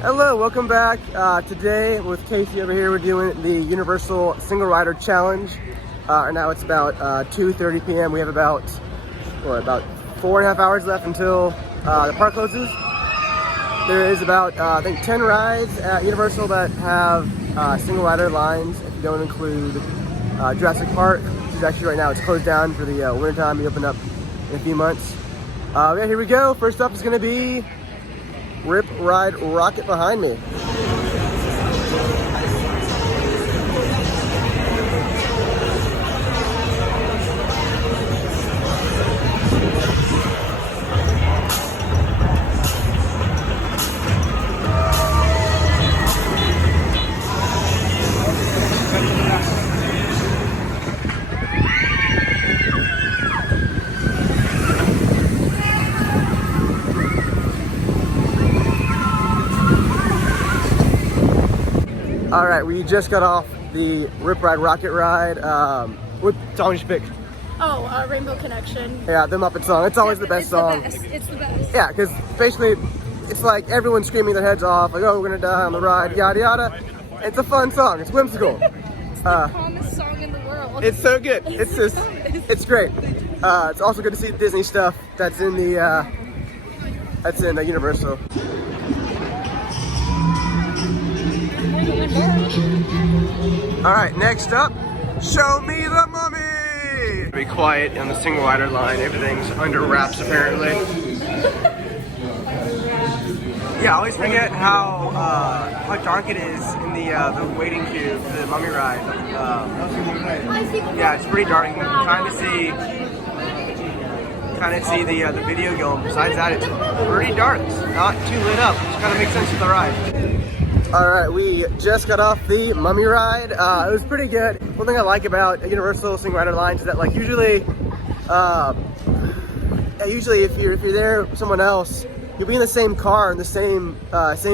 Hello, welcome back. Today with Casey over here, we're doing the Universal Single Rider Challenge. Right now it's about 2:30 p.m. We have about 4.5 hours left until the park closes. There is about I think 10 rides at Universal that have single rider lines. If you don't include Jurassic Park, which is actually right now it's closed down for the winter time. We open up in a few months. Yeah, here we go. First up is going to be Rip Ride Rocket behind me. All right, we just got off the Rip Ride Rocket ride. What song did you pick? Oh, Rainbow Connection. Yeah, the Muppet song. It's always the best song. It's the best. Yeah, because basically it's like everyone's screaming their heads off, like, oh, we're gonna die on the ride, yada yada. It's a fun song. It's whimsical. It's the calmest song in the world. It's so good. It's just, it's great. It's also good to see Disney stuff that's in the Universal. All right, next up, show me the mummy. Be quiet on the single rider line. Everything's under wraps apparently. Yeah, I always forget how dark it is in the waiting queue for the mummy ride. Yeah, it's pretty dark. You can kind of see the video going. Besides that, it's pretty dark. It's not too lit up, which kind of makes sense with the ride. All right, we just got off the mummy ride. It was pretty good. One thing I like about Universal single rider lines is that, like, usually if you're there with someone else, you'll be in the same car in the same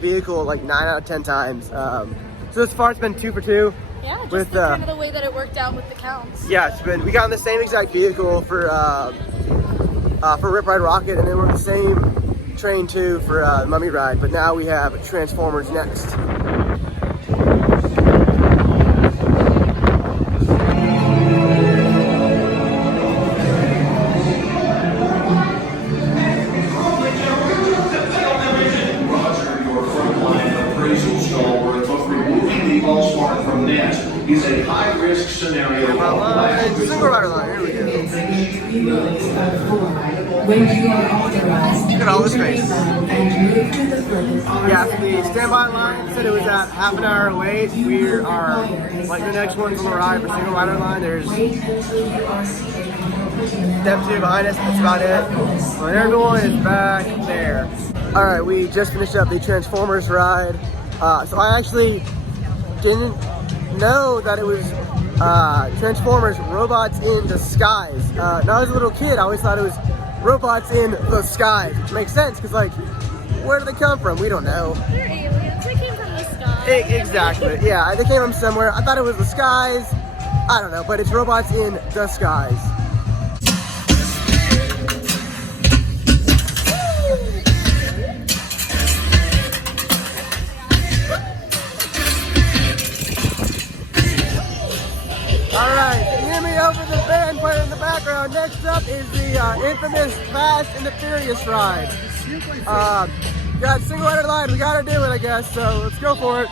vehicle like 9 out of 10 times. So far it's been 2 for 2. Yeah, just with kind of the way that it worked out with the counts. Yeah, we got in the same exact vehicle for Rip Ride Rocket, and then we're in the same train too for the mummy ride, but now we have Transformers next. Is a high-risk scenario. Single rider line, here we go. When you are authorized, look at all this space. And move to the front. Yeah, so the standby line said it was at half an hour late. We are like the next one's on the ride for single rider line. There's step 2 behind us, that's about it. And everyone is back there. Alright, we just finished up the Transformers ride. So I actually didn't know that it was Transformers Robots in Disguise. Now as a little kid, I always thought it was robots in the skies, which makes sense because, like, where do they come from? We don't know. They're aliens. They came from the sky. Exactly. Yeah, they came from somewhere. I thought it was the skies. I don't know, but it's robots in the skies. Over the band player in the background. Next up is the infamous Fast and the Furious ride. Got single rider line, we gotta do it, I guess, so let's go for it.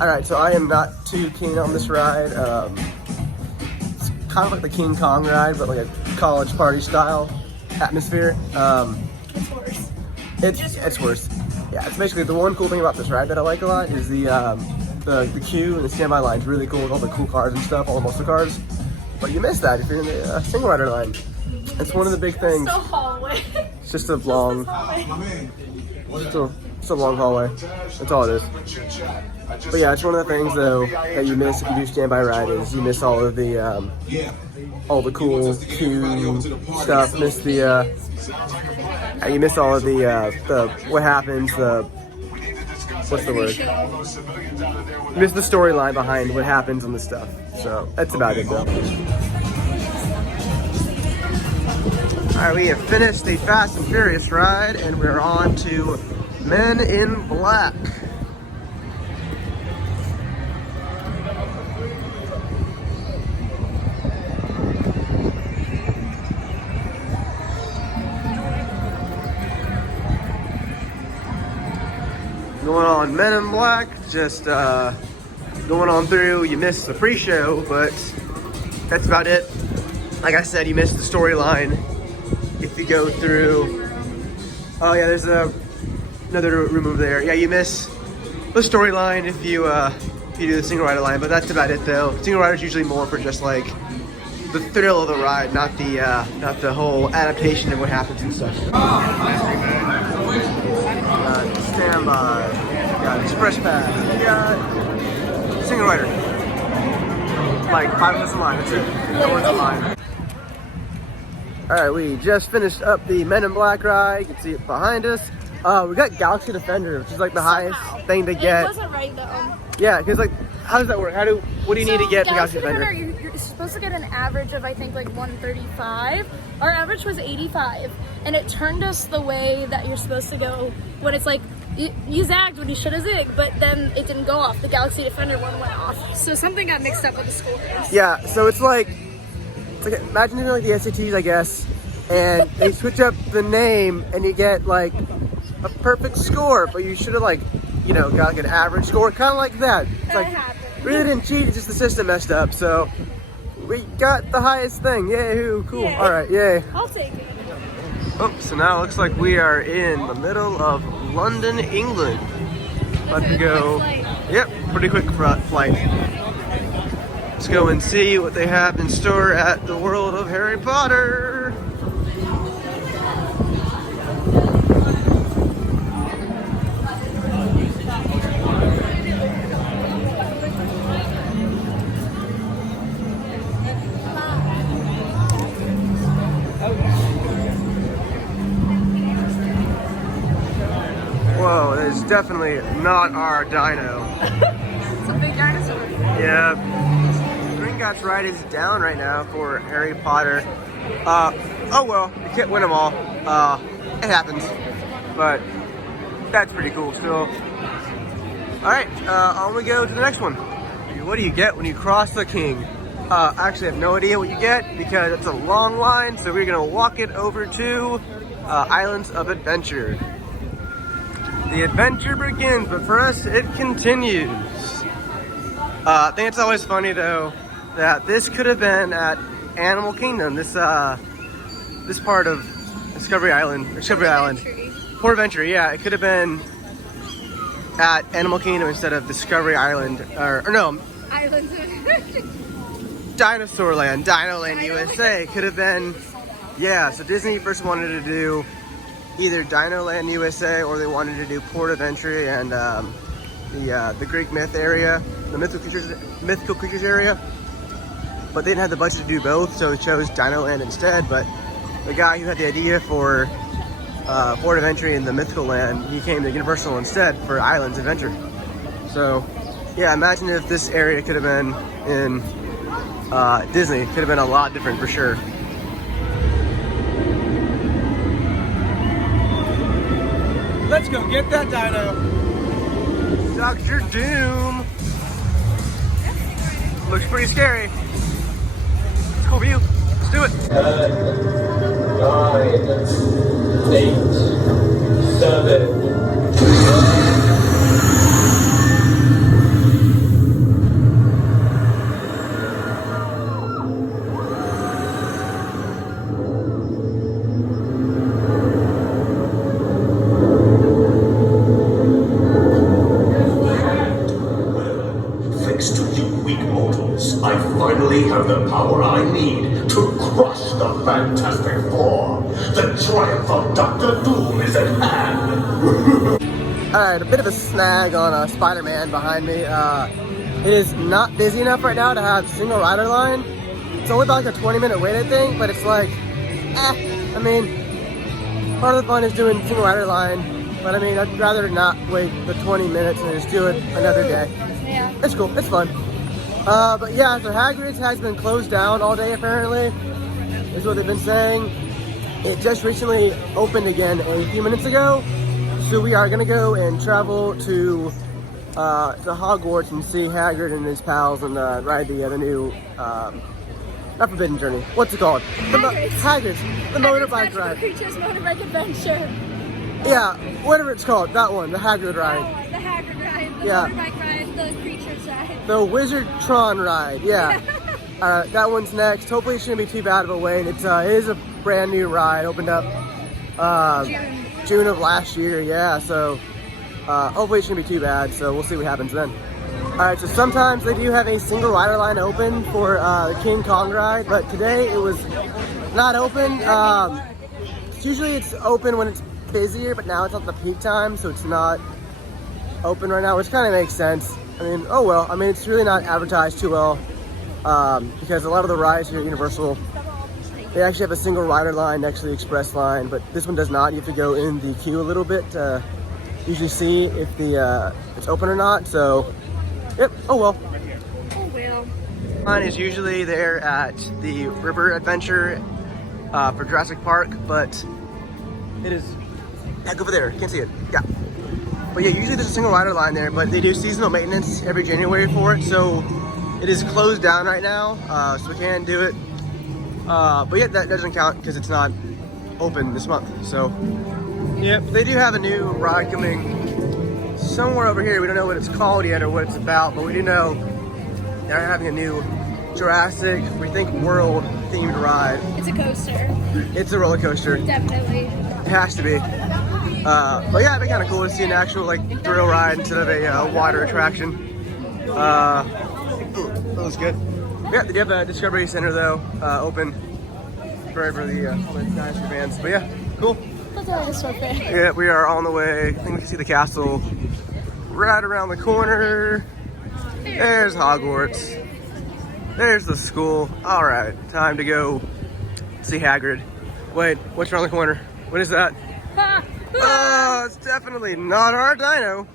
Alright, so I am not too keen on this ride. It's kind of like the King Kong ride, but like a college party style atmosphere. It's worse. It's worse. Yeah, it's basically the one cool thing about this ride that I like a lot is the queue and the standby line is really cool with all the cool cars and stuff, all the muscle cars. But you miss that if you're in the single rider line. It's one of the big things. It's a hallway. It's just a long, it's a long hallway. That's all it is. But yeah, it's one of the things though that you miss if you do standby ride is you miss all of the cool queue stuff. Miss the you miss all of the what happens, what's the word? Miss the storyline behind what happens on the stuff. So that's about it though. Alright, we have finished the Fast and Furious ride and we're on to Men in Black. Going on Men in Black, just going on through. You missed the pre-show, but that's about it. Like I said, you missed the storyline. If you go through, oh yeah, there's another room over there. Yeah, you miss the storyline if you do the single rider line, but that's about it though. Single rider is usually more for just like the thrill of the ride, not the whole adaptation of what happens and stuff. Stand by. We got Express Pass. We got single rider. Like 5 minutes in line. That's it. No one's in line. Alright, we just finished up the Men in Black ride. You can see it behind us. We got Galaxy Defender, which is like the highest thing to get. It wasn't right though. Yeah, because like, how does that work? What do you need to get for Galaxy Defender? You're supposed to get an average of I think like 135. Our average was 85, and it turned us the way that you're supposed to go when it's like you zagged when you should have zigged, but then it didn't go off. The Galaxy Defender one went off, so something got mixed up with the scores. Yeah, so it's like imagine doing like the SATs, I guess, and they switch up the name, and you get like a perfect score, but you should have like, you know, got like an average score, kind of like that. It's like we didn't cheat, it's just the system messed up. So we got the highest thing. Yay! Cool. Yay. All right, yay. I'll take it. Oh, so now it looks like we are in the middle of London, England. About to go. Yep, pretty quick flight. Let's go and see what they have in store at the World of Harry Potter. Whoa, that is definitely not our dino. It's a big dinosaur. Yeah. Gringotts ride is down right now for Harry Potter. Oh well, you can't win them all. It happens. But that's pretty cool still. Alright, on we go to the next one. What do you get when you cross the king? I actually have no idea what you get because it's a long line, so we're gonna walk it over to Islands of Adventure. The adventure begins, but for us, it continues. I think it's always funny though that this could have been at Animal Kingdom. This part of Port Adventure. Yeah, it could have been at Animal Kingdom instead of Discovery Island, or no, Islands of Adventure. Dinosaur Land, Dino Land USA. Could have been, yeah. So Disney first wanted to do either Dino Land USA or they wanted to do Port Adventure and the Greek myth area, the mythical creatures area, but they didn't have the budget to do both, so they chose Dino Land instead. But the guy who had the idea for Port Adventure and the mythical land, he came to Universal instead for Islands Adventure. So yeah, imagine if this area could have been in Disney. It could have been a lot different for sure. Let's go get that dino. Dr. Doom. Looks pretty scary. It's a cool view. Let's do it. 9, 8, 7. Thanks to you weak mortals, I finally have the power I need to crush the Fantastic Four. The triumph of Dr. Doom is at hand. Alright, a bit of a snag on Spider-Man behind me. It is not busy enough right now to have single rider line. It's only about like a 20-minute wait, I think, but it's like, I mean, part of the fun is doing single rider line, but I mean, I'd rather not wait the 20 minutes and just do it another day. Yeah. It's cool, it's fun. But yeah, so Hagrid's has been closed down all day apparently, is what they've been saying. it just recently opened again a few minutes ago. So we are gonna go and travel to Hogwarts and see Hagrid and his pals and ride the new not Forbidden Journey. What's it called? Hagrid's. The motorbike Magical ride. Creatures Motorbike Adventure. Yeah, whatever it's called. That one, the Hagrid ride. Oh, the Hagrid ride, the Yeah. motorbike ride, the creatures ride. The Wizardtron ride. Yeah. That one's next. Hopefully it shouldn't be too bad of a wait. It is a brand new ride. Opened up June of last year. Yeah. So hopefully it shouldn't be too bad. So we'll see what happens then. All right, so sometimes they do have a single rider line open for the King Kong ride, but today it was not open. Usually it's open when it's busier, but now it's not the peak time, so it's not open right now, which kind of makes sense. I mean, oh well. I mean, it's really not advertised too well because a lot of the rides here at Universal, they actually have a single rider line next to the express line, but this one does not. You have to go in the queue a little bit to usually see if it's open or not. So. Yep, oh well. Oh well. Mine is usually there at the River Adventure for Jurassic Park, but it is, yeah, go over there, can't see it, yeah. But yeah, usually there's a single rider line there, but they do seasonal maintenance every January for it, so it is closed down right now, so we can't do it. But yeah, that doesn't count because it's not open this month, so. Yep, they do have a new ride coming somewhere over here. We don't know what it's called yet or what it's about, but we do know they're having a new Jurassic, we think, World themed ride. It's a coaster. It's a roller coaster. Definitely. It has to be. But yeah, it'd be kind of cool to see an actual like thrill ride instead of a water attraction. Ooh, that was good. Yeah, they do have a Discovery Center though, open for the dinosaur fans. But yeah, cool. That's all so fair. Yeah, we are on the way. I think we can see the castle right around the corner. There's Hogwarts. There's the school. All right, time to go see Hagrid. Wait, what's around the corner? What is that? Oh, it's definitely not our dino.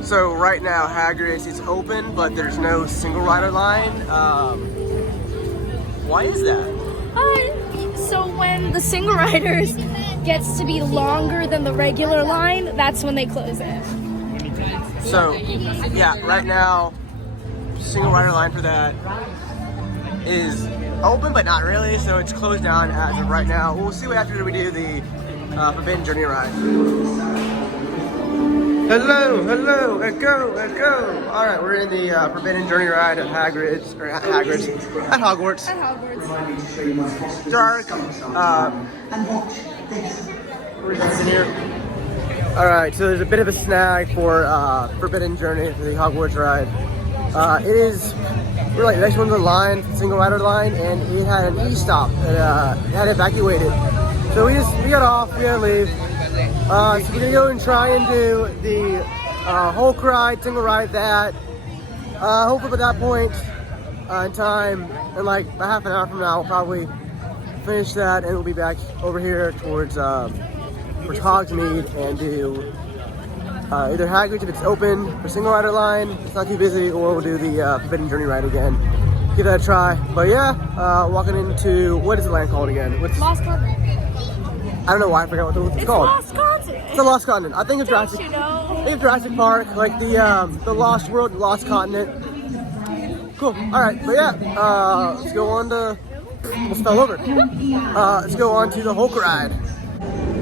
So right now, Hagrid's is open, but there's no single rider line. Why is that? So when the single riders gets to be longer than the regular line, that's when they close it. So, yeah, right now, single rider line for that is open, but not really, so it's closed down as of right now. We'll see what after we do the Forbidden Journey ride. Hello, let's go. All right, we're in the Forbidden Journey ride at Hagrid's, at Hogwarts. At Hogwarts. Dark. In here. All right, so there's a bit of a snag for Forbidden Journey for the Hogwarts ride. We're like next one's a line, single rider line, and it had an e-stop. It had evacuated. So we got off, we had to leave. So we're gonna go and try and do the Hulk ride, single ride that. Hopefully by that point in time, in like a half an hour from now, we'll probably finish that and we'll be back over here towards Hogsmeade and do either Hagrid's if it's open for single rider line, it's not too busy, or we'll do the Forbidden Journey ride again. Give that a try. But yeah, walking into, what is the land called again? Lost Continent. I don't know why I forgot what it's called. Lost Continent. It's the Lost Continent. I think it's Don't Jurassic. you know? I think it's Jurassic Park, like the Lost World, Lost Continent. Cool. All right, but yeah, let's go on to. We'll spell over. Let's go on to the Hulk ride.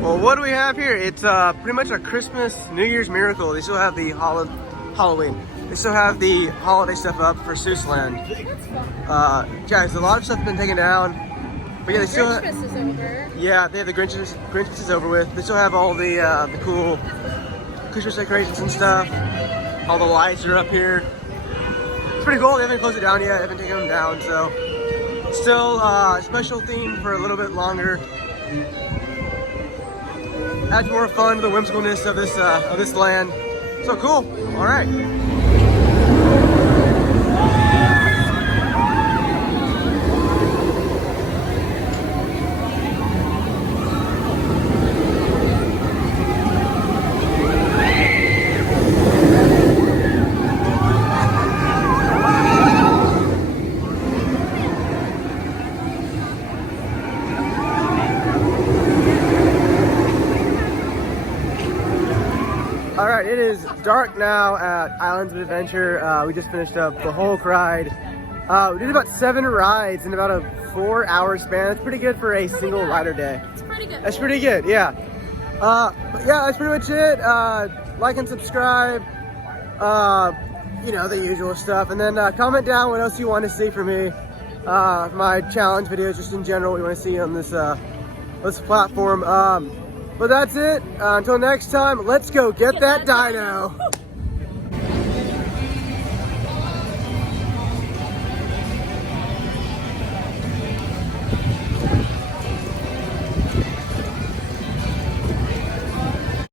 Well, what do we have here? It's pretty much a Christmas, New Year's miracle. They still have the Halloween. They still have the holiday stuff up for Seussland. Guys, a lot of stuff's been taken down. But yeah, they still have, Christmas is over. yeah, they have the Grinchmas is over with. They still have all the cool Christmas decorations and stuff. All the lights are up here. It's pretty cool. They haven't closed it down yet. They haven't taken them down, so still special theme for a little bit longer. Adds more fun to the whimsicalness of this land. So cool. All right. All right, it is dark now at Islands of Adventure. We just finished up the Hulk ride. We did about 7 rides in about a 4-hour span. That's pretty good for a single rider day. It's pretty good. That's pretty good, yeah. But yeah, that's pretty much it. Like and subscribe. You know, the usual stuff. And then comment down what else you want to see from me. My challenge videos, just in general, what you want to see on this platform. But that's it. Until next time, let's go get that dino.